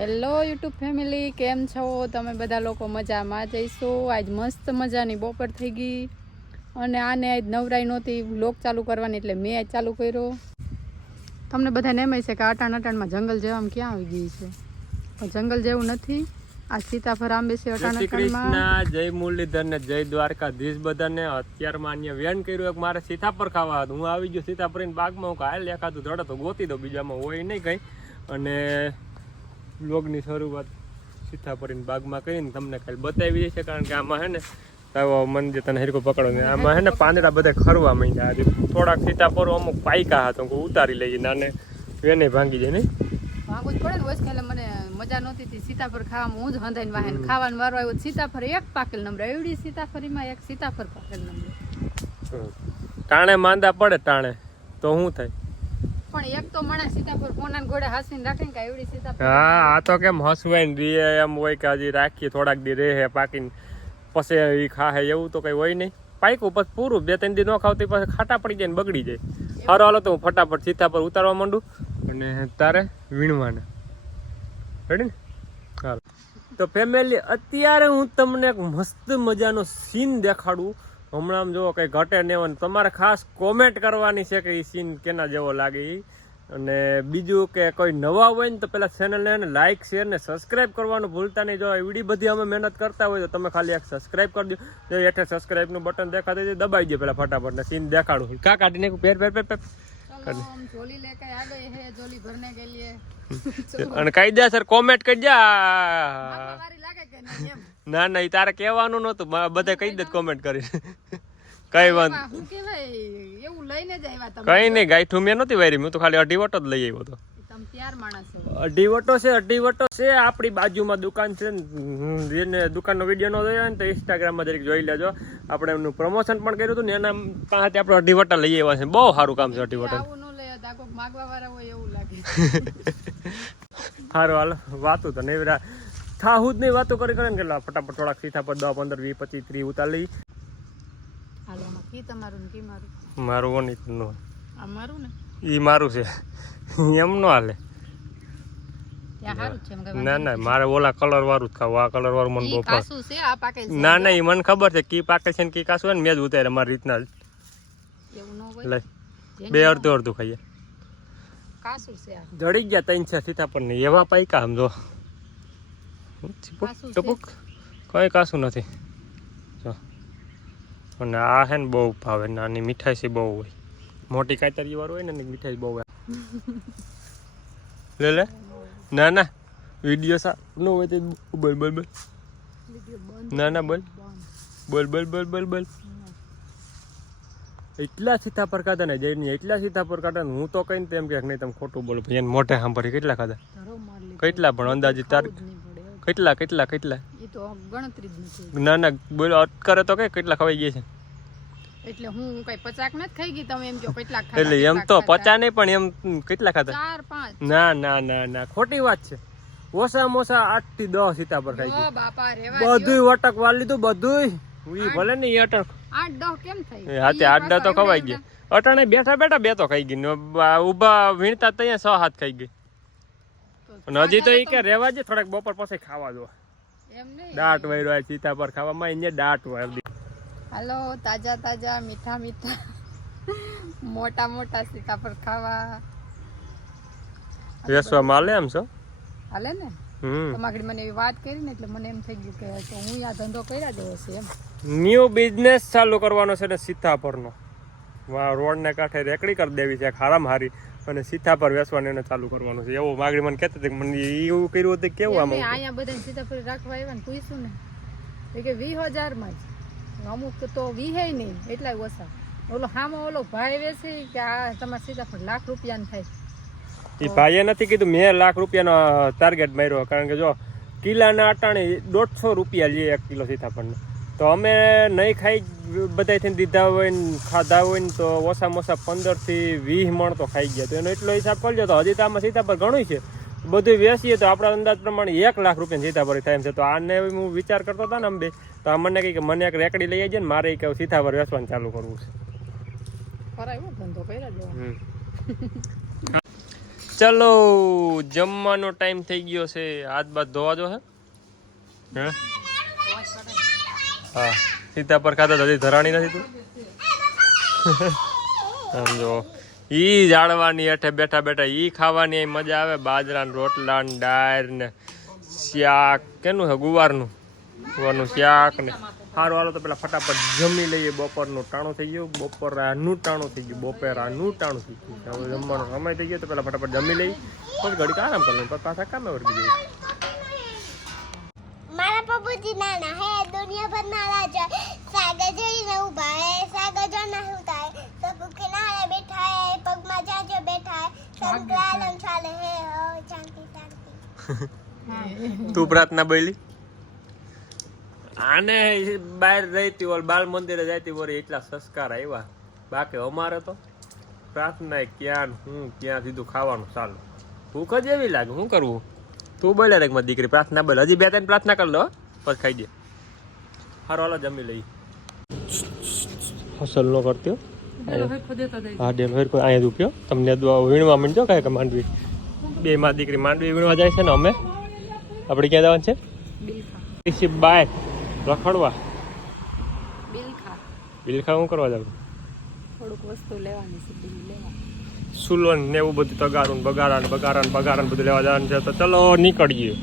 Hello YouTube family, કેમ છો તમે બધા લોકો? મજામાં જઈશું. આજ મસ્ત મજાની બપોર થઈ ગઈ અને આને આજ નવરાઈ નહોતી વ્લોગ ચાલુ કરવાની, એટલે મેં આજ ચાલુ કર્યો. તમને બધાને એમ છે કે અટાણમાં જંગલ જેવામાં ક્યાં આવી ગઈ છે, પણ જંગલ જેવું નથી. આ સીતાફળ આંબે છે અટાણમાં. જય મુરલીધર ને જય દ્વારકાધીશ બધાને. અત્યારમાં અહીંયા વેન કર્યું કે મારે સીતાફળ ખાવા હતું. હું આવી ગયો સીતાફળ બાગમાં. હું હાલ એકાતું ધડે તો ગોતી દો, બીજામાં હોય નહીં કંઈ. અને વ્લોગની શરૂઆત સીતાફળની બાગમાં કરીને તમને કાલે બતાવી છે, કારણ કે આમાં હે ને મંદિર તને હેરકો પકડો ને આમાં હે ને પાંદડા બધા ખરવા માંડ્યા. આજે થોડાક સીતાફળો અમુક પાયકા હતા, હું ઉતારી લઈએ નાને વેને ભાંગી જાય. નહીં ભાંગવું જ પડે ને. વસ ખેલે મને મજા નહોતી સીતાફળ ખાવામાં. હું જ હંધાઈને વાહન ખાવાનું વારો આવ્યો. સીતાફળ એક પાકેલ નંબર એવડી સીતાફળીમાં એક સીતાફળ પાકેલ નંબર. ટાણે માંદા પડે ટાણે તો શું થાય? પણ એક તો માણસ સીતાફળ કોના ઘોડે હાસીને રાખે ને એવડી સીતાફળ. હા, આ તો કેમ હસવાઈને રીએ એમ હોય કે હજી રાખીએ થોડાક દી રહે પાકીને પછી એ ખાહે, એવું તો કઈ હોય નહીં. પાક્યું પછી પૂરું, 2-3 દી ન ખાવતી પછી ખાટા પડી જાય ને બગડી જાય. સારું હાલો તો હું ફટાફટ સીતાફળ ઉતારવા માંડું અને તારે વીણવાના. રેડી ને? હાલો તો ફેમિલી, અત્યારે હું તમને એક મસ્ત મજાનો સીન દેખાડું. હમણાં જો કંઈ ઘટે નહીં. તમારે ખાસ કોમેન્ટ કરવાની છે કે એ સીન કેના જેવો લાગે. અને બીજું કે કોઈ નવા હોય ને તો પેલા ચેનલને લાઇક શેર ને સબસ્ક્રાઇબ કરવાનું ભૂલતા નહીં. જો એવડી બધી અમે મહેનત કરતા હોય તો તમે ખાલી એક સબસ્ક્રાઇબ કરી દો. જો હેઠળ સબસ્ક્રાઇબનું બટન દેખાતું હોય દબાઈ દો પેલા ફટાફટ ને સીન દેખાડું. કા કાઢી નાખું અને કહી દે સર કોમેન્ટ કરી દે. ના ના, તારે કહેવાનું નતું, બધા કહી દે કોમેન્ટ કરી. કઈ વાંધો કઈ નહીં, ગાયઠું મેં નહોતી વાયરી, હું તો ખાલી અઢી વટો જ લઈ આવ્યો હતો. અઢી વટો છે. આપણી બાજુમાં દુકાન છે ને, દુકાનનો વિડીયો નો જોયો ને તો ઇન્સ્ટાગ્રામમાં જરીક જોઈ લેજો. આપણે એમનું પ્રમોશન પણ કર્યું હતું ને, એના પાસે આપણે અઢી વટા લઈ આવ્યા છે. બહુ સારું કામ છે અઢી વટા. સારું હાલો, વાતું તો નહીં થાહું જ નહીં, વાતો કરી કરે ને કેટલા ફટાફટ થોડાક સીતાફળ 10, 15, 20, 25, 30 ઉતાર લઈ. મારું વનિત નું ઈ મારું છે, એમ નો હાલે. ના ના, મારે ઓલા કલર વાળું જ ખાવું. આ કલર વાળું મને બહુ પસંદ. ના ના, એ મને ખબર છે કી પાકે છે ને કી કાસું ને, મેં જ ઉતારે મારી રીતના લઈ. બે અડધું ખાઈએ. જડી ગયા 3 છે સીતાફળ ને એવા પાયકા. આમ જો કઈ કાસું નથી. અને આ હે ને બહુ ભાવે. નાની મીઠાઈ બહુ હોય, મોટી કાતરી વાળું હોય ને મીઠાઈ બહુ હોય. લે ના ના, વિડીયો સા નો હોય તો બોલ બોલ બોલ. ના ના, બોલ બોલ બોલ બોલ બોલ બોલ. એટલા સીતાફળ ખાધા ને જઈને, એટલા સીતાફળ ખાધા ને હું તો કઈ તેમ કે નહીં તમે ખોટું બોલો. એને મોઢે સાંભળી કેટલા ખાધા, કેટલા પણ અંદાજે તાર કેટલા કેટલા કેટલા ના ના બોલો કરે તો કેટલા ખવાઈ ગયા છે. એટલે હું કઈ 50 નથી ખાઈ ગઈ, તમે એમ કહો કેટલા ખાધા. એટલે એમ તો 50 નહીં, પણ એમ કેટલા ખાધા? 4-5. ના ના ના ના, ખોટી વાત છે. ઓછામાં ઓછા 8 થી 10 સીતાફળ ખાઈ ગયા. બાપા રે, બધું વટક વાર લીધું બધું. ભલે ને એ અટક 8-10 કેમ થઈ? હાથે 8-10 તો ખવાઈ ગયા. અટાણે બેઠા બેઠા 2 તો ખાઈ ગઈ. ઉભા વીણતા ત્યાં 6-7 ખાઈ ગઈ. અને હજી તો એ કે રેવા છે થોડાક બપોર પછી ખાવા દો. દાંત વાયરો સીતાફળ ખાવામાં એને દાંત વાયર. હાલો, તાજા તાજા મીઠા મીઠા મોટા મોટા સીતાફળ ખાવા. વેસવામાં હાલે એમ છો? હાલે ને. તમારી મને એવી વાત કરી ને એટલે મને એમ થઈ ગયું કે તો હું આ ધંધો કર્યા દેવો છે એમ. ન્યુ બિઝનેસ ચાલુ કરવાનો છે ને સીતાફળનો. રોડ ને કાંઠે રેકડી કરી દેવી છે હારામાં હારી, અને સીતાફળ વેચવાનું એને ચાલુ કરવાનું છે. એવું માગડી મને કહેતી હતી. મને એવું કર્યું હતું કેવું? આમ અહીંયા બધા સીતાફળ રાખવા આવ્યા ને પૂછ્યું ને કે 20,000 માં જ. અમુક તો 20 નહીં, એટલા ઓછા. ઓલો હામો ઓલો ભાઈ વેચે કે આ તમારે સીતાફળ લાખ રૂપિયાનું થાય. એ ભાઈએ નથી કીધું, મેં લાખ રૂપિયાનો ટાર્ગેટ માર્યો. કારણ કે જો કિલાના અટાણે 150 રૂપિયા લે 1 કિલો સીતાફળનો. તો અમે નહીં ખાઈ બધાથી દીધા હોય ને ખાધા હોય ને તો ઓછામાં ઓછા 15 થી 20 મણ તો ખાઈ ગયા. તો એનો એટલો હિસાબ કરજો તો હજી તો આમાં સીતાફળ ઘણું છે. બધું વેચીએ તો આપણા અંદાજ પ્રમાણે 1 લાખ રૂપિયા સીતાફળ થાય એમ છે. તો આને હું વિચાર કરતો હતો ને આમ બે, તો આ મને કહી કે મને એક રેકડી લઈ જાય ને મારે કે સીતાફળ વેચવાનું ચાલુ કરવું છે. ચલો જમવાનો ટાઈમ થઈ ગયો છે. હાથ બાદ ધોવા જો હે હા સીતાફળ ખાતા તો હજી ધરાણી નથી તું સમજો. ઈ જાળવાની હેઠે બેઠા બેઠા ઈ ખાવાની મજા આવે. બાજરાના રોટલા ને દાળ ને શાક કેનું છે ગુવારનું શાક ને સારું. હાલો તો પેલા ફટાફટ જમી લઈએ. બપોરનું ટાણું થઈ ગયું. બપોરાનું ટાણું થઈ ગયું. બપોરાનું ટાણું થઈ ગયું. હવે જમવાનો સમય થઈ ગયો તો પેલા ફટાફટ જમી લઈ પછી ઘડીક આરામ કરવાનું પછી પાછા કામે વળગી જઈએ. મારા પપ્પુજી નાના હે દુનિયાભરના રાજા સાગર જોઈને ઉભા હે સાગર જોના શું થાય તો ભૂખે નાળે બેઠા હે પગમાં જાજો બેઠા હે સંકલાલમ ચાલે હે ઓ શાંતિ શાંતિ. તું પ્રાર્થના બોલી આને બહાર રહેતી ઓલ બાલ મંદિરે જતી વળી એટલા સંસ્કાર આવ્યા. બાકી અમારે તો પ્રાર્થના ક્યાં હું ક્યાં સીધું ખાવાનું ચાલુ. ભૂખ જ એવી લાગે શું કરવું. તું બોલે રે મારી દીકરી પ્રાર્થના બોલ. હજી 2-3 પ્રાર્થના કરી લો પછી ખાઈ દે. હારો હાલો જમી લઈ. હસલ નો કરતી હા ડેલ હોય કોઈ અહીંયા રૂપિયો તમને વીણવા માંડજો કાંઈ કે માંડવી બે માં દીકરી માંડવી વીણવા જાય છે ને અમે આપણે ક્યાં જવાનું છે બાય રખડવા. બિલખા શું કરવા જાવ થોડુંક વસ્તુ લેવાની છે બિલ લેવા. સુલોન ને એવું બધું તગારું બગારાન બધું લેવા જવાનું છે તો ચલો નીકળીએ.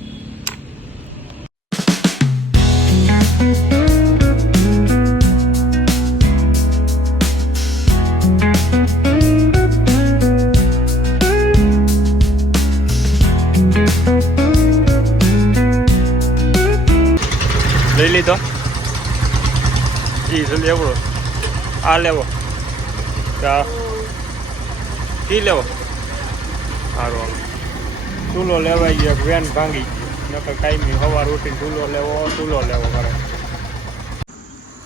લઈ લીધો ઈ લેવો આ લેવો કી લેવો સારું. ચૂલો લેવાઈ ગયો વેન ભાંગી ગયો નકર કાંઈ સવાર ઉઠીને ચૂલો લેવો કરે.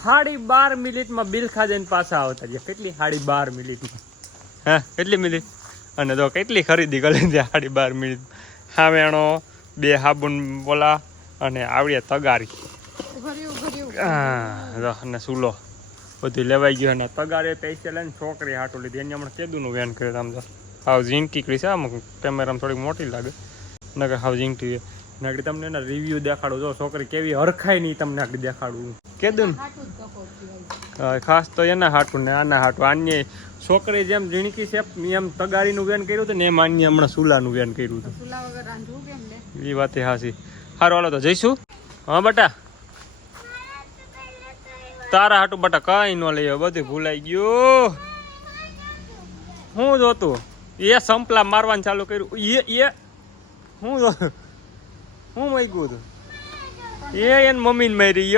12:30 મિનિટમાં બિલખા જઈને પાછા આવતા રહ્યા. કેટલી 12:30 મિનિટમાં હા કેટલી મિનિટ અને જો કેટલી ખરીદી કરી લીધી 12:30 મિનિટ. હાવેણો 2 સાબુન બોલા અને આવડે તગારી અને ચૂલો બધું લેવાઈ ગયું. અને તગારે પૈસા લઈને છોકરી હાટું લીધી. એને હમણાં કેદુનું વેન કર્યું આમ તો હાવ ઝીંકી છે. આમ કેમેરામાં થોડીક મોટી લાગે નકર હાવ ઝીંકી નાગડી. તમને એના રિવ્યુ દેખાડું જો છોકરી કેવી હરખાય નહીં તમને આગળ દેખાડું કેદું ખાસ તો એના હાટું ને આના હાટું. આને છોકરી જેમ ઝીણકી છે એમ તગારીનું વેન કર્યું હતું ને એમ આને હમણાં ચૂલાનું વેન કર્યું હતું. એ વાત હાસી. સારું હાલો તો જઈશું. હા બટા તારા હાટું બટા કઈ ન લઈ બધું ભૂલાઈ ગયું. હું જોતું એ સંપલા મારવાનું ચાલુ કર્યું. હું માગ્યું હતું એને મમ્મીને મારી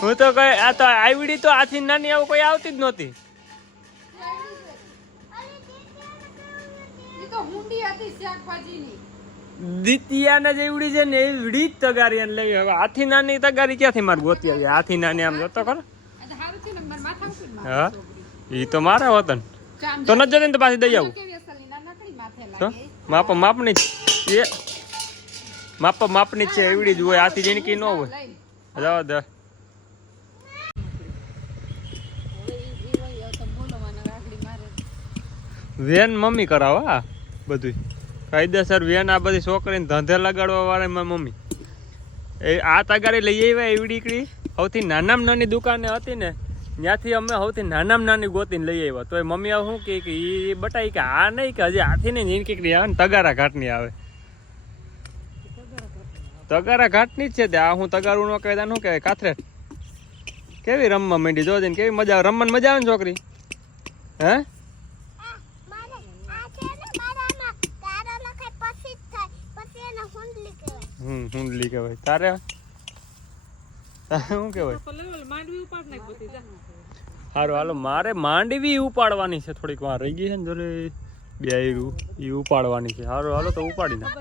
હું તો કઈ આ તો આવડી તો આથી નાની આવું કોઈ આવતી જ નહોતી. દિતિયાને જેવડી છે ને એવડી જ તગારી એને લેવી. હવે આથી નાની તગારી ક્યાંથી મારે ગોતી આવી. આથી નાની આમ જોતો ખરો હા ઈ તો મારા વતન તો ન જતી ને તો પાછી દઈ આવું તો માપની એ માપની જ છે એવડી જ હોય. આથી જિંદગી ન હોય જવા દે. વેન મમ્મી કરાવો હા બધું કાયદેસર વેન. આ બધી છોકરીને ધંધે લગાડવા વાળા મારી મમ્મી એ આ તગારી લઈ આવ્યા એવડી કડી. સૌથી નાનામાં નાની દુકાને હતી ને ત્યાંથી અમે સૌથી નાનામાં નાની ગોતીને લઈ આવ્યા. તો એ મમ્મી આવે શું કે એ બટાઈ કે આ નહીં કે હજી હાથી ને નીકળી આવે ને તગારા ઘાટની આવે. તગારા ઘાટની જ છે તે. આ હું તગારું ન કહેતા શું કહેવાય કાથરેટ. કેવી રમવા માંડી જોજે ને કેવી મજા આવે. રમવાની મજા આવે ને છોકરી હે હુંડલી કહેવાય. તારે શું કહેવાય સારું હાલો મારે માંડવી ઉપાડવાની છે. થોડીક વાર રહી ગઈ છે ને જોરે બે એ ઉપાડવાની છે. સારું હાલો તો ઉપાડી નાખ.